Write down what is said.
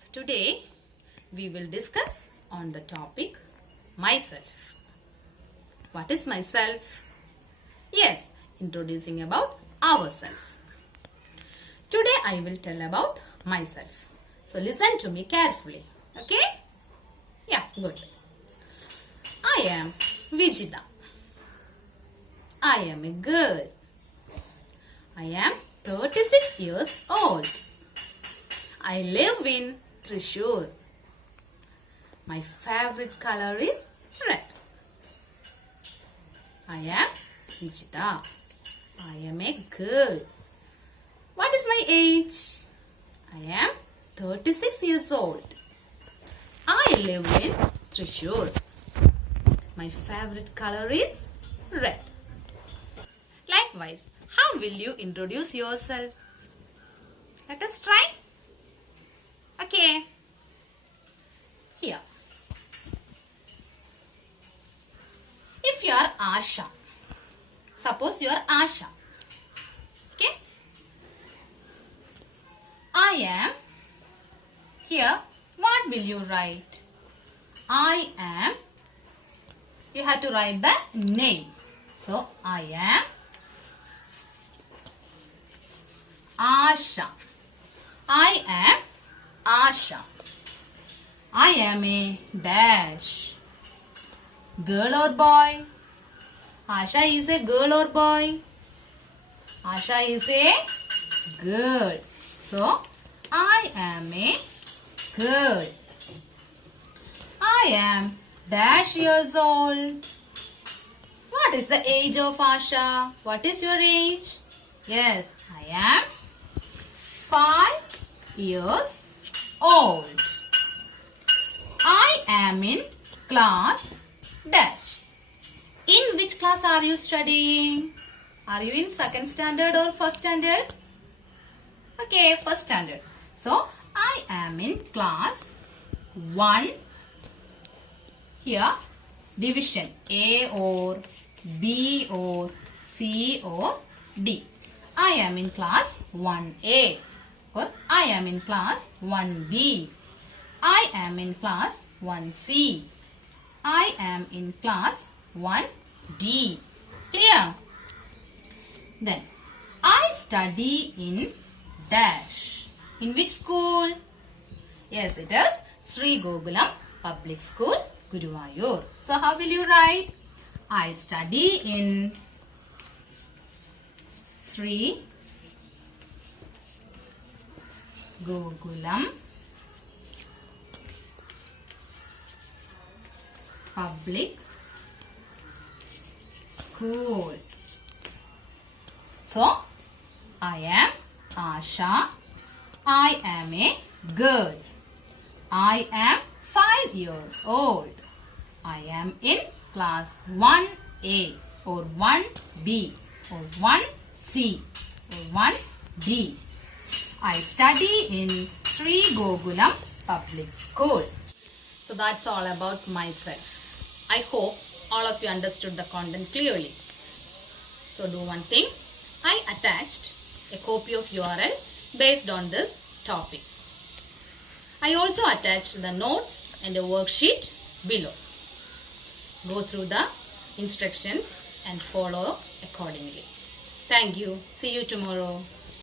So today we will discuss on the topic myself. What is myself? Yes, introducing about ourselves. Today I will tell about myself. So listen to me carefully. Okay? Yeah, good. I am Vijita. I am a girl. I am 36 years old. I live in Thrissur. My favorite color is red. I am Vijita. I am a girl. What is my age? I am 36 years old. I live in Thrissur. My favorite color is red. Likewise, how will you introduce yourself? Let us try. Okay. Here. If you are Asha, suppose you are Asha. Okay. I am. Here, what will you write? I am. You have to write the name. So, I am Asha. I am Asha. I am a dash. Girl or boy? Asha is a girl or boy? Asha is a girl. So, I am a girl. I am dash years old. What is the age of Asha? What is your age? Yes, I am 5 years old. I am in class dash. In which class are you studying? Are you in second standard or first standard? Okay, first standard. So, I am in class 1. Here, division A or B or C or D. I am in class 1A or I am in class 1B. I am in class 1C. I am in class 1D. Clear? Then, I study in dash. In which school? Yes, it is Sri Gokulam Public School, Guruvayur. So, how will you write? I study in Sri Gokulam Public School. So, I am Asha. I am a girl. I am 5 years old. I am in class 1A or 1B or 1C or 1D. I study in Sri Gokulam Public School. So that's all about myself. I hope all of you understood the content clearly. So do one thing. I attached a copy of URL based on this topic. I also attached the notes and a worksheet below. Go through the instructions and follow accordingly. Thank you. See you tomorrow.